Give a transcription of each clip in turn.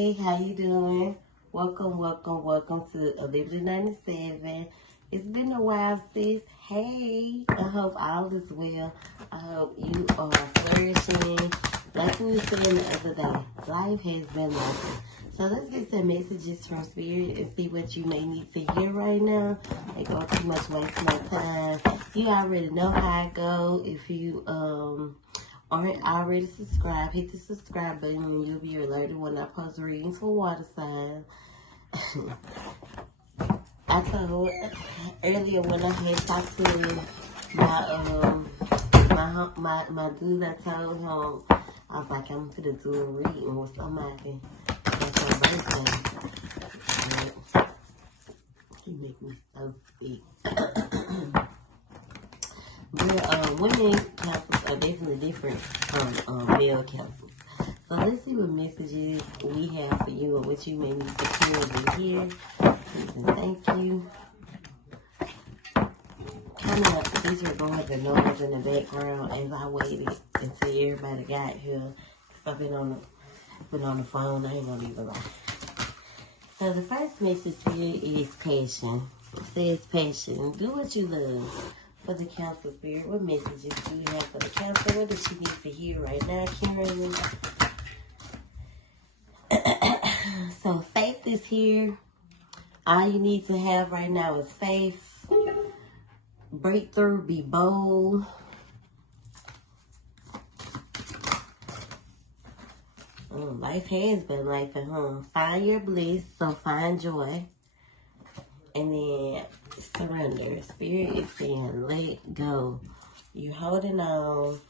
Hey, how you doing? Welcome to Liberty 97. It's been a while, sis. Hey, I hope all is well. I hope you are flourishing. Like we were saying the other day, life has been life. So let's get some messages from Spirit and see what you may need to hear right now. I go too much waste my time. You already know how I go. If you aren't already subscribed, hit the subscribe button and you'll be alerted when I post readings for water signs. I told earlier when I had talked to my dude, I told him I was like, I'm gonna do a reading with somebody. That's her birthday. He make me so sick. Women counsels are definitely different from male counsels. So let's see what messages we have for you and what you may need to hear. Please and thank you. Kind of disregard the noise in the background as I waited until everybody got here. I've been on the phone. I ain't gonna even lie. So the first message here is passion. It says passion. Do what you love. For the counsel, Spirit, what messages do you have for the counsel? What does she need to hear right now, Karen? So faith is here. All you need to have right now is faith. Breakthrough, be bold. Life has been life at home. Find your bliss, so find joy. And then surrender. Spirit is saying, let go. You're holding on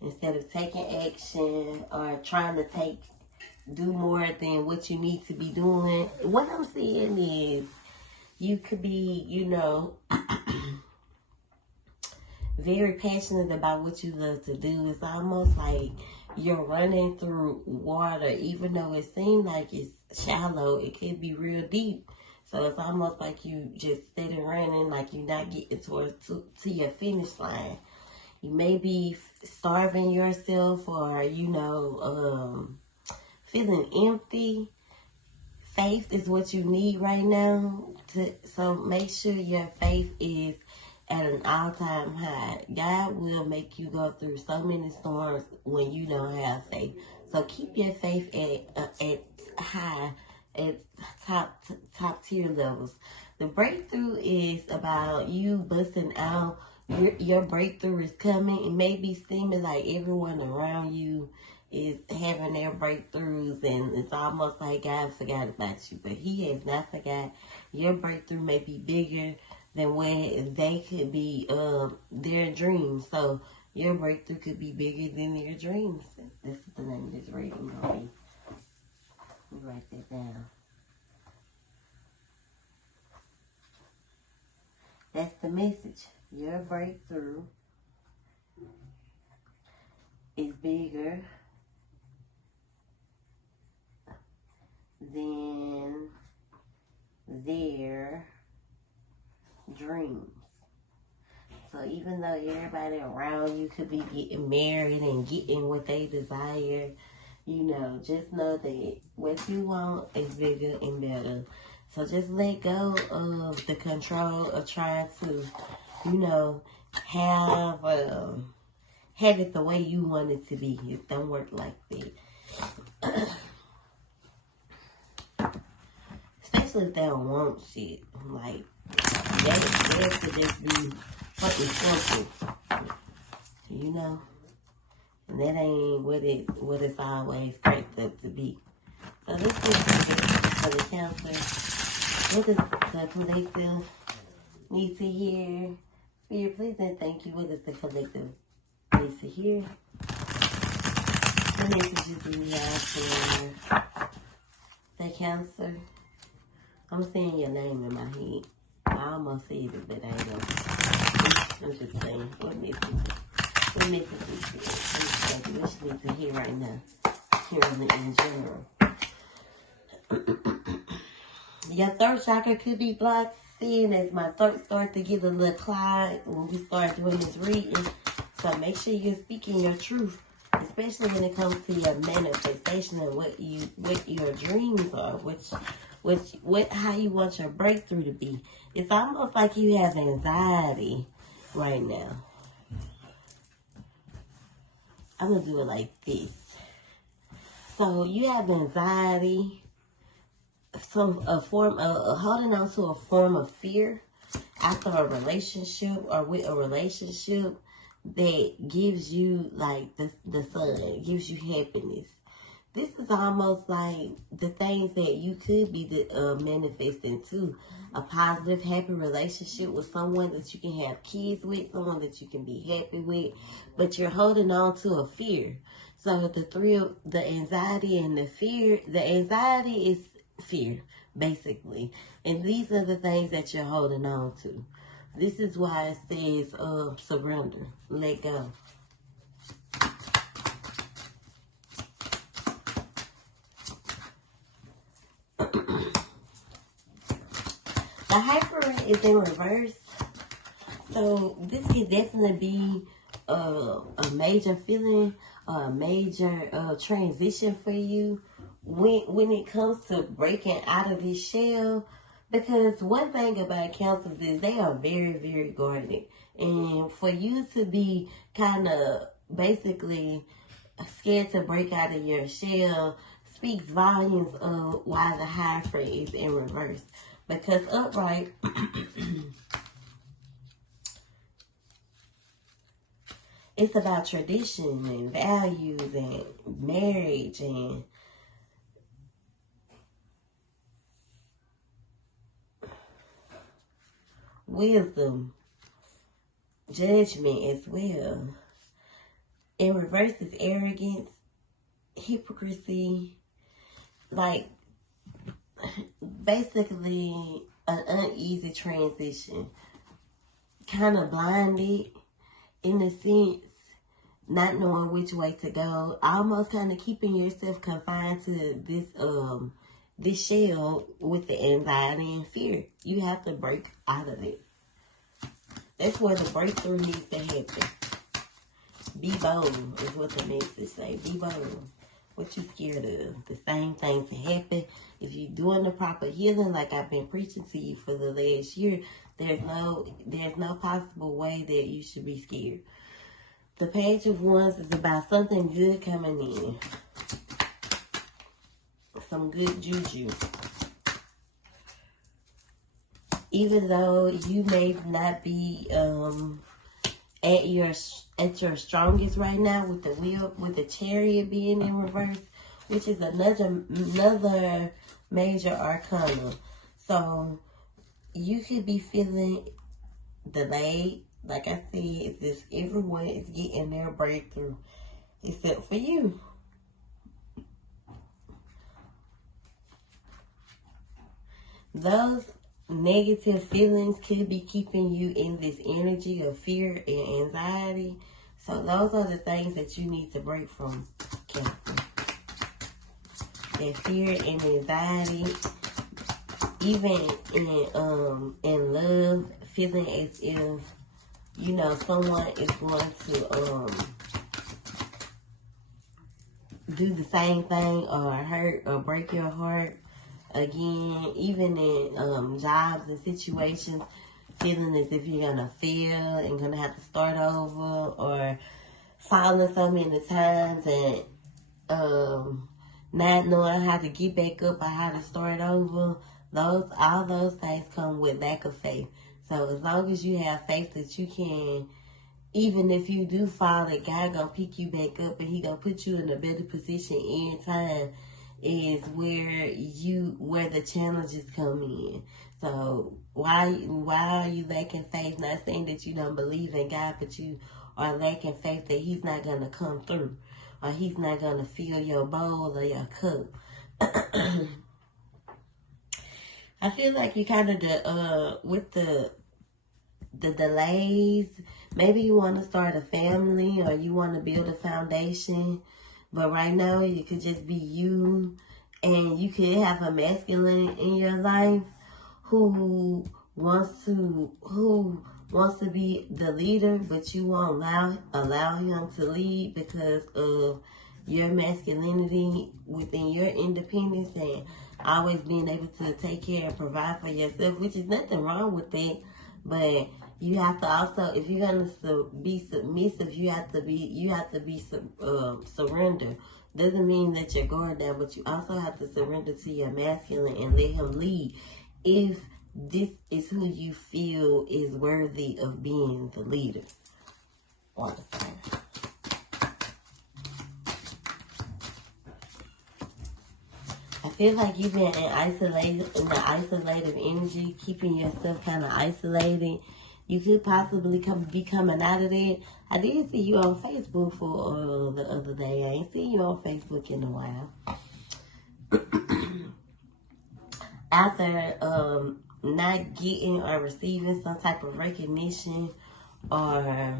instead of taking action or trying to do more than what you need to be doing. What I'm seeing is you could be, very passionate about what you love to do. It's almost like you're running through water, even though it seems like it's shallow, it could be real deep. So it's almost like you just steady running, like you're not getting to your finish line. You may be starving yourself or, feeling empty. Faith is what you need right now. So make sure your faith is at an all-time high. God will make you go through so many storms when you don't have faith. So keep your faith at high, at top tier levels. The breakthrough is about you busting out. Your breakthrough is coming. It may be seeming like everyone around you is having their breakthroughs and it's almost like God forgot about you, but He has not forgot. Your breakthrough may be bigger than what they could be their dreams. So your breakthrough could be bigger than their dreams. This is the name of this reading. Let me write that down. That's the message. Your breakthrough is bigger than their dreams. So even though everybody around you could be getting married and getting what they desire, just know that what you want is bigger and better. So just let go of the control of trying to, have it the way you want it to be. It don't work like that. Especially if they don't want shit. Like, that could just be fucking simple. And that ain't what it's always cracked up to be. So this is for the counselor. What does the collective need to hear? Spirit, please and thank you. What does the collective need to hear? What messages do we have for the counselor? I'm saying your name in my head. I almost said it, but I don't. I'm just saying. What messages? What you need to hear right now? Hearing it in general. Your throat chakra could be blocked. Seeing as my throat starts to get a little clogged when we start doing this reading. So make sure you're speaking your truth especially when it comes to your manifestation and what your dreams are, how you want your breakthrough to be. It's almost like you have anxiety right now. I'm gonna do it like this. So you have anxiety, a form of holding on to a form of fear after a relationship or with a relationship that gives you like the sun, gives you happiness. This is almost like the things that you could be manifesting too. A positive, happy relationship with someone that you can have kids with, someone that you can be happy with, but you're holding on to a fear. So the anxiety and the anxiety is fear, basically. And these are the things that you're holding on to. This is why it says surrender, let go. The Hierophant is in reverse. So this could definitely be a major feeling, a major transition for you when it comes to breaking out of this shell. Because one thing about cancers is they are very, very guarded. And for you to be kind of basically scared to break out of your shell speaks volumes of why the Hierophant is in reverse. Because upright, it's about tradition and values and marriage and wisdom, judgment as well. In reverse is arrogance, hypocrisy, like basically an uneasy transition, kind of blinded in a sense, not knowing which way to go, almost kind of keeping yourself confined to this shell with the anxiety and fear. You have to break out of it. That's where the breakthrough needs to happen. Be bold is what the message say. Be bold. What you scared of? The same thing to happen. If you're doing the proper healing, like I've been preaching to you for the last year, there's no possible way that you should be scared. The Page of Wands is about something good coming in. Some good juju. Even though you may not be at your strongest right now with the Chariot being in reverse, which is another major arcana. So you could be feeling delayed. Like I said, it's just everyone is getting their breakthrough except for you. Those negative feelings could be keeping you in this energy of fear and anxiety. So those are the things that you need to break from, Cancer. That fear and anxiety, even in love, feeling as if, you know, someone is going to do the same thing or hurt or break your heart. Again, even in jobs and situations, feeling as if you're gonna fail and gonna have to start over, or falling so many times and not knowing how to get back up or how to start over. All those things come with lack of faith. So as long as you have faith that you can, even if you do fall, that God gonna pick you back up and He gonna put you in a better position in time, is where the challenges come in. So why are you lacking faith? Not saying that you don't believe in God, but you are lacking faith that He's not gonna come through, or He's not gonna fill your bowl or your cup. I feel like you kind of with the delays. Maybe you want to start a family or you want to build a foundation. But right now, it could just be you, and you could have a masculine in your life who wants to be the leader, but you won't allow him to lead because of your masculinity within your independence and always being able to take care and provide for yourself, which is nothing wrong with that. But you have to also, if you're gonna be submissive, you have to be surrender. Doesn't mean that you're guard down, but you also have to surrender to your masculine and let him lead. If this is who you feel is worthy of being the leader. I feel like you've been in the isolated energy, keeping yourself kind of isolated. You could possibly be coming out of that. I did see you on Facebook for the other day. I ain't seen you on Facebook in a while. After not getting or receiving some type of recognition or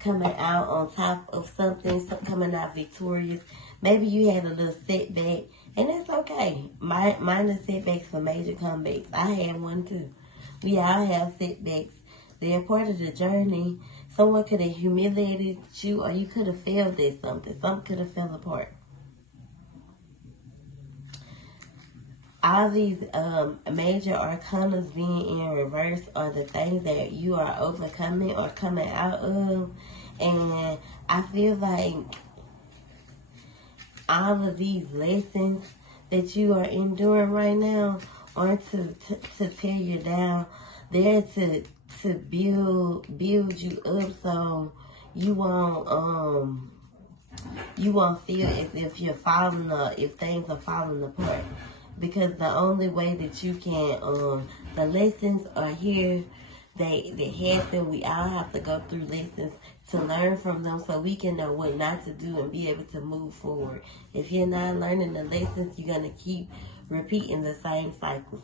coming out on top of something, coming out victorious, maybe you had a little setback, and that's okay. Minor setbacks for major comebacks. I had one too. We all have setbacks. They're part of the journey. Someone could have humiliated you, or you could have failed at something. Something could have fell apart. All these major arcanas being in reverse are the things that you are overcoming or coming out of. And I feel like all of these lessons that you are enduring right now aren't to tear you down. They're to build you up so you won't feel as if you're falling or if things are falling apart. Because the only way that you can, the lessons are here. They happen. We all have to go through lessons to learn from them so we can know what not to do and be able to move forward. If you're not learning the lessons, you're going to keep repeating the same cycle.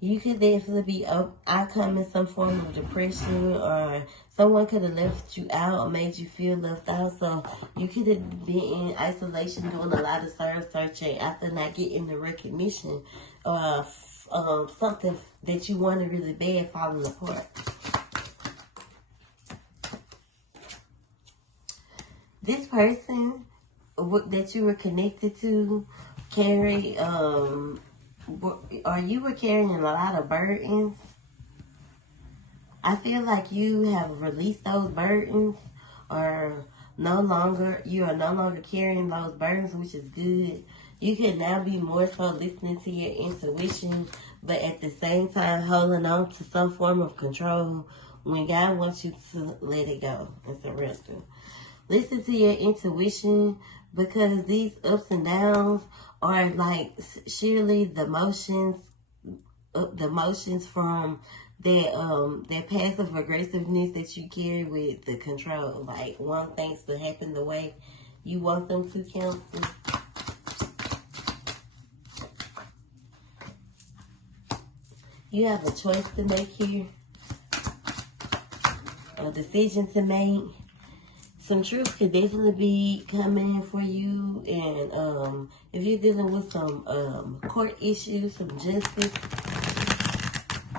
You could definitely be outcoming some form of depression, or someone could have left you out or made you feel left out. So you could have been in isolation doing a lot of searching after not getting the recognition or something that you wanted really bad falling apart. This person that you were connected to you were carrying a lot of burdens. I feel like you have released those burdens, or you are no longer carrying those burdens, which is good. You can now be more so listening to your intuition, but at the same time holding on to some form of control when God wants you to let it go and surrender. Listen to your intuition, because these ups and downs are like surely the motions from that passive aggressiveness that you carry with the control. Like, want things to happen the way you want them to, Cancer. You have a choice to make here, a decision to make. Some truth could definitely be coming for you, and if you're dealing with some court issues, some justice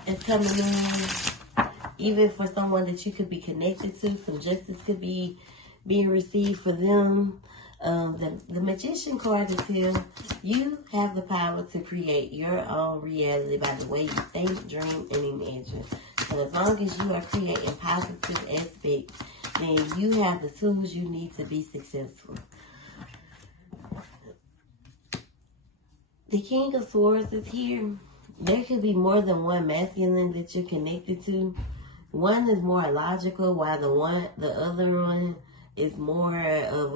is coming in. Even for someone that you could be connected to, some justice could be being received for them. The Magician card is here. You have the power to create your own reality by the way you think, dream, and imagine. So as long as you are creating positive aspects, then you have the tools you need to be successful. The King of Swords is here. There could be more than one masculine that you're connected to. One is more logical, while the other one is more of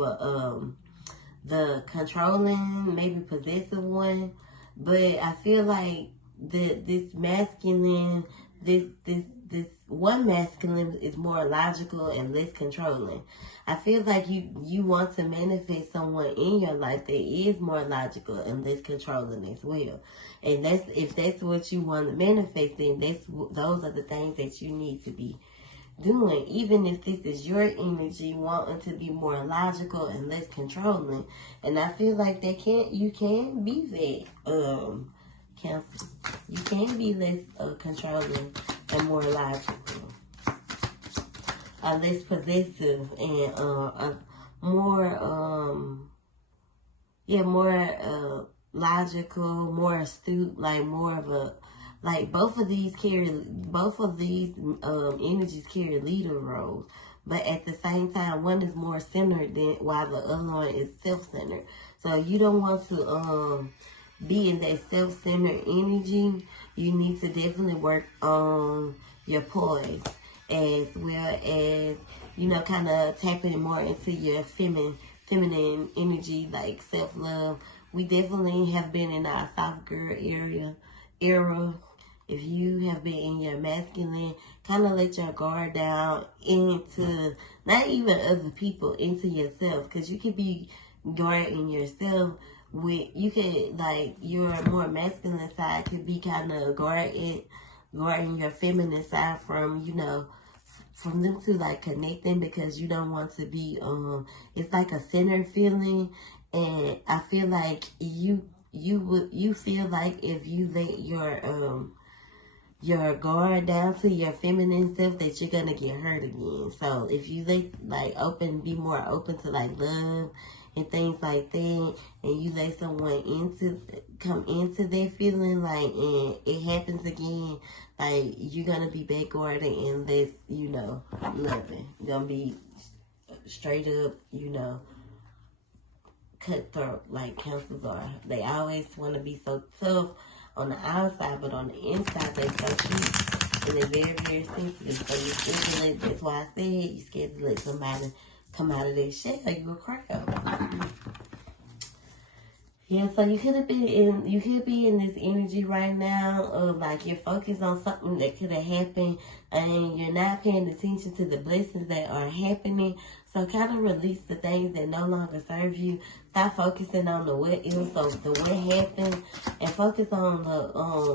the controlling, maybe possessive one. But I feel like this masculine, this one masculine is more logical and less controlling. I feel like you want to manifest someone in your life that is more logical and less controlling as well. And if that's what you want to manifest, then those are the things that you need to be doing. Even if this is your energy wanting to be more logical and less controlling. And I feel like you can be that, Cancer. You can be less controlling and more logical. Less possessive and more logical, more astute, like more of a, like both of these energies carry leader roles, but at the same time, one is more centered than while the other one is self-centered. So you don't want to be in that self-centered energy. You need to definitely work on your poise, as well as, you know, kind of tapping more into your feminine energy, like self-love. We definitely have been in our soft girl era. If you have been in your masculine, kind of let your guard down into, not even other people, into yourself. Because you could be guarding yourself with, you could, like, your more masculine side could be kind of guarding your feminine side from, you know, from them to like connecting, because you don't want to be, it's like a centered feeling. And I feel like you feel like if you let your guard down to your feminine self, that you're gonna get hurt again. So if you be more open to like love and things like that, and you let someone come into that feeling, like, and it happens again, like, you're gonna be back guarded and less, you know, loving. You're gonna be straight up, you know, cutthroat, like cancers are. They always want to be so tough on the outside, but on the inside, they so cute, and they're very, very sensitive. So you're scared to that's why I said you're scared to let somebody come out of their shell. You will cry. Yeah, so you could be in this energy right now of like you're focused on something that could have happened and you're not paying attention to the blessings that are happening. So kind of release the things that no longer serve you. Stop focusing on the what is, so the what happened, and focus on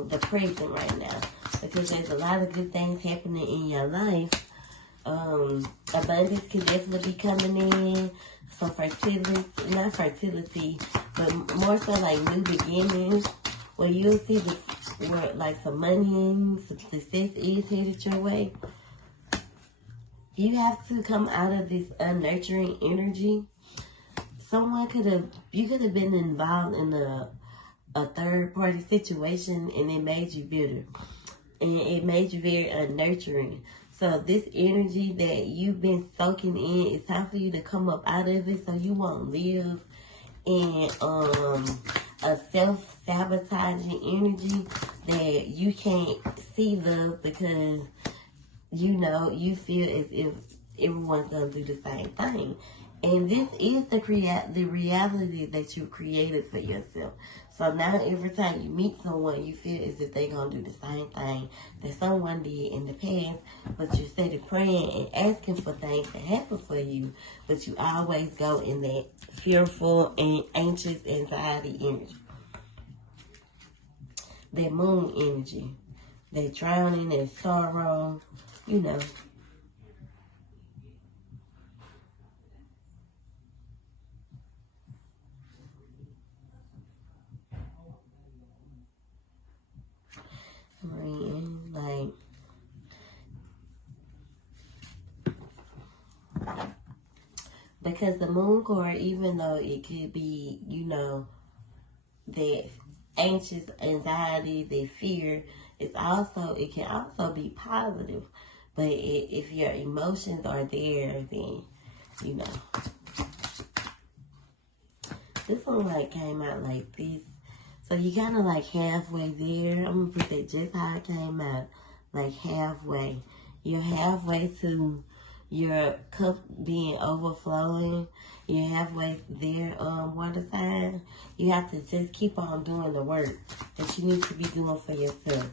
the present right now, because there's a lot of good things happening in your life. Abundance can definitely be coming in. Some not fertility, but more so like new beginnings, where you'll see where like some money and some success is headed your way. You have to come out of this unnurturing energy. You could have been involved in a third party situation, and it made you bitter, and it made you very unnurturing. So this energy that you've been soaking in, it's time for you to come up out of it, so you won't live in a self-sabotaging energy that you can't see love, because you know you feel as if everyone's gonna do the same thing. And this is the reality that you created for yourself. So now every time you meet someone, you feel as if they're going to do the same thing that someone did in the past. But you're steady praying and asking for things to happen for you. But you always go in that fearful and anxious anxiety energy. That moon energy. That drowning, that sorrow, you know. Like, because the moon card, even though it could be, you know, that anxious anxiety, that fear, it can also be positive. But if your emotions are there, then, you know. This one like came out like this. So you kind of like halfway there. I'm going to put that just how it came out. Like halfway. You're halfway to your cup being overflowing. You're halfway there, water sign. You have to just keep on doing the work that you need to be doing for yourself.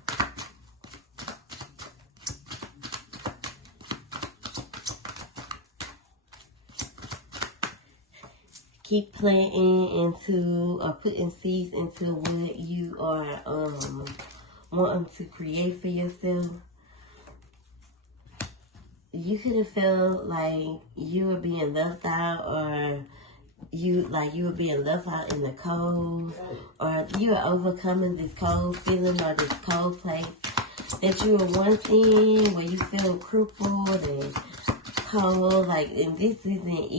Keep planting into or putting seeds into what you are wanting to create for yourself. You could have felt like you were being left out, or you were being left out in the cold, or you were overcoming this cold feeling or this cold place. that you were once in, where you feel crippled and cold, like, and this isn't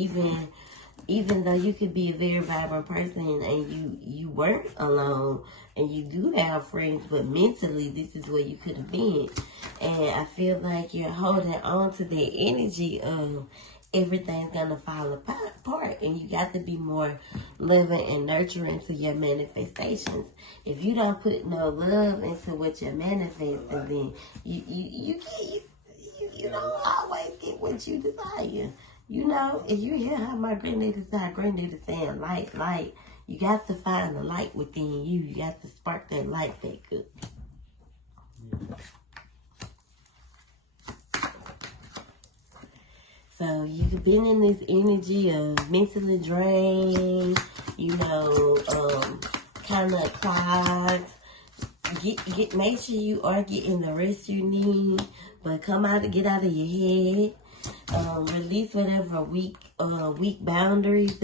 even though you could be a very vibrant person and you weren't alone and you do have friends, but mentally this is where you could have been. And I feel like you're holding on to that energy of everything's gonna fall apart, and you got to be more loving and nurturing to your manifestations. If you don't put no love into what you're manifesting, then you don't always get what you desire. You know, if you hear how my granddaddy saying light, you got to find the light within you. You got to spark that light back up. So you've been in this energy of mentally drained, you know, kind of clogged. Make sure you are getting the rest you need, but get out of your head. Release whatever weak boundaries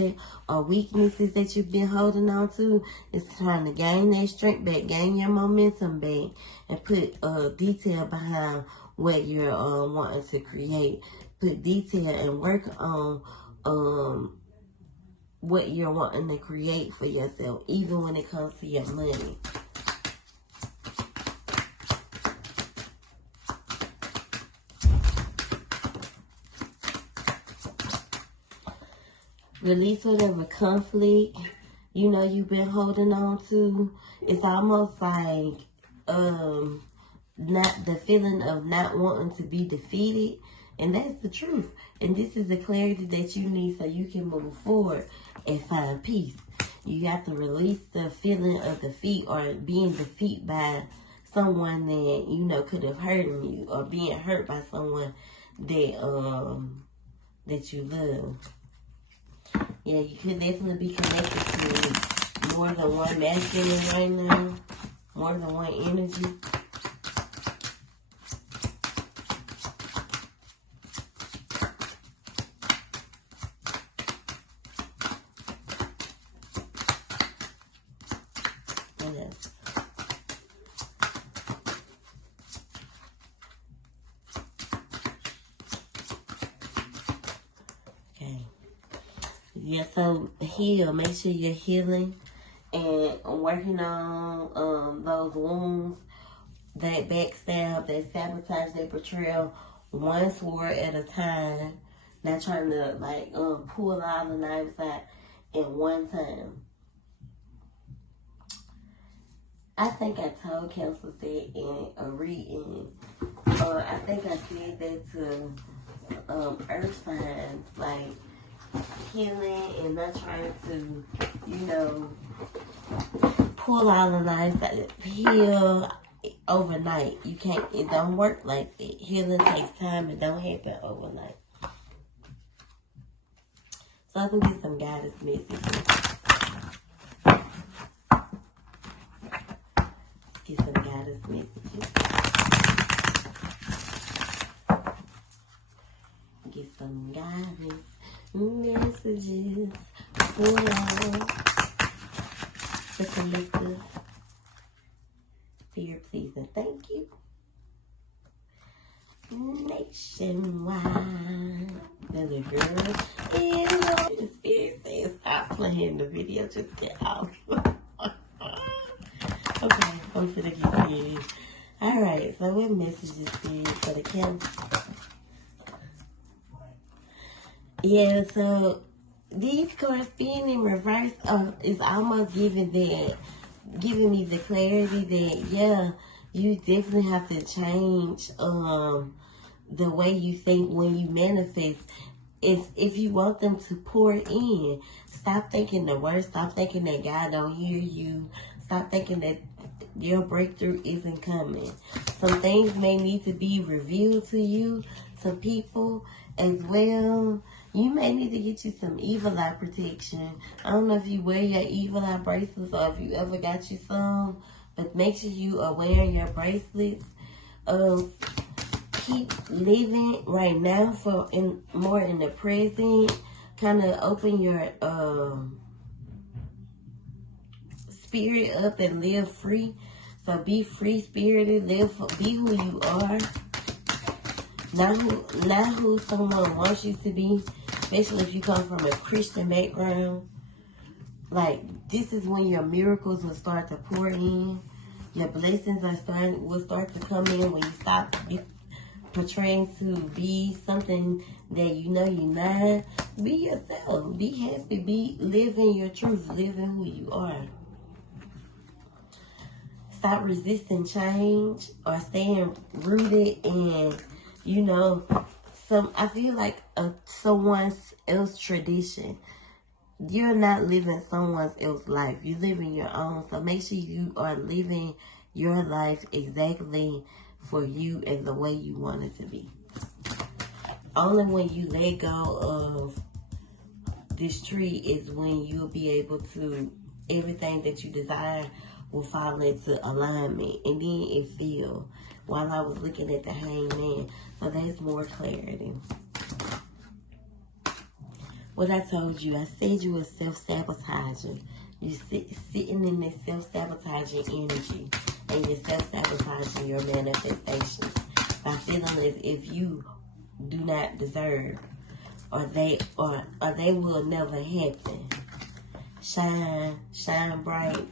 or weaknesses that you've been holding on to. It's trying to gain that strength back, gain your momentum back, and put detail behind what you're wanting to create. Put detail and work on what you're wanting to create for yourself, even when it comes to your money. Release whatever conflict, you know, you've been holding on to. It's almost like not the feeling of not wanting to be defeated. And that's the truth. And this is the clarity that you need so you can move forward and find peace. You have to release the feeling of defeat or being defeated by someone that, you know, could have hurt you, or being hurt by someone that you love. Yeah, you could definitely be connected to more than one masculine right now, more than one energy. Yeah, so heal. Make sure you're healing and working on those wounds, that backstab, that sabotage, that betrayal, one sword at a time. Not trying to like pull all the knives out at one time. I think I told Council that in a reading. I think I said that to earth signs, like healing and not trying to, you know, pull all the knives out. Heal overnight. You can't, it don't work like that. Healing takes time. It don't happen overnight. So I can get some guidance messages. Get some guidance messages. Get some guidance messages for the collective fear pleasing. Thank you. Nationwide. The little girl in the spirit says stop playing the video, just get off. Okay, I'm finna get serious. Alright, so what messages did for the Cancer? Yeah, so these cards being in reverse is almost giving me the clarity that, yeah, you definitely have to change the way you think when you manifest. If you want them to pour in, stop thinking the worst. Stop thinking that God don't hear you. Stop thinking that your breakthrough isn't coming. Some things may need to be revealed to you, to people as well. You may need to get you some evil eye protection. I don't know if you wear your evil eye bracelets or if you ever got you some, but make sure you are wearing your bracelets. Keep living right now more in the present. Kind of open your spirit up and live free. So be free-spirited, be who you are. Not who someone wants you to be, especially if you come from a Christian background. Like, this is when your miracles will start to pour in. Your blessings will start to come in when you stop portraying to be something that you know you're not. Be yourself. Be happy. Live in your truth. Live in who you are. Stop resisting change or staying rooted in, you know, I feel like someone else's tradition. You're not living someone else's life. You're living your own. So make sure you are living your life exactly for you and the way you want it to be. Only when you let go of this tree is when you'll be able to, everything that you desire will fall into alignment. And then it fell while I was looking at the hangman. So there's more clarity. What I told you, I said you were self-sabotaging. You're sitting in this self-sabotaging energy, and you're self-sabotaging your manifestations by feeling as if you do not deserve, or they will never happen. Shine bright,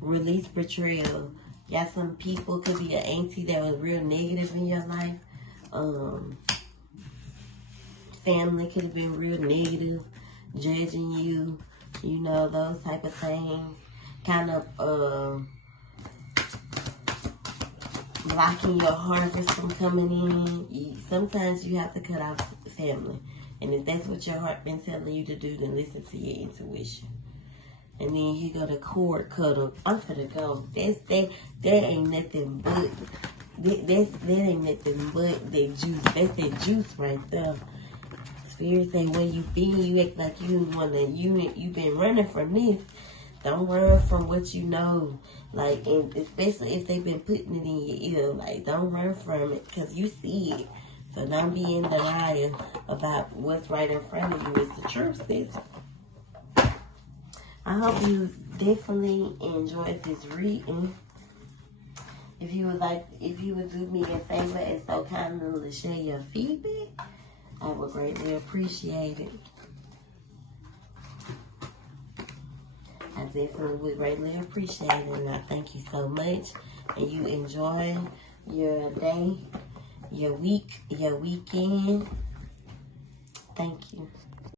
release betrayal. Got some people, could be an auntie that was real negative in your life. Family could have been real negative, judging you, you know, those type of things. Kind of blocking your harvest from coming in. Sometimes you have to cut off family. And if that's what your heart been telling you to do, then listen to your intuition. And then you go to cord cuddle. I'm finna go. That ain't nothing but that ain't nothing but that juice. That's that juice right there. Spirit say, where you been, you act like you been running from this. Don't run from what you know. Like, and especially if they've been putting it in your ear. Like, don't run from it, because you see it. So don't be in denial about what's right in front of you. It's the truth, sis. I hope you definitely enjoyed this reading. If you would do me a favor and so kindly to share your feedback, I would greatly appreciate it. I definitely would greatly appreciate it, and I thank you so much. And you enjoy your day, your week, your weekend. Thank you.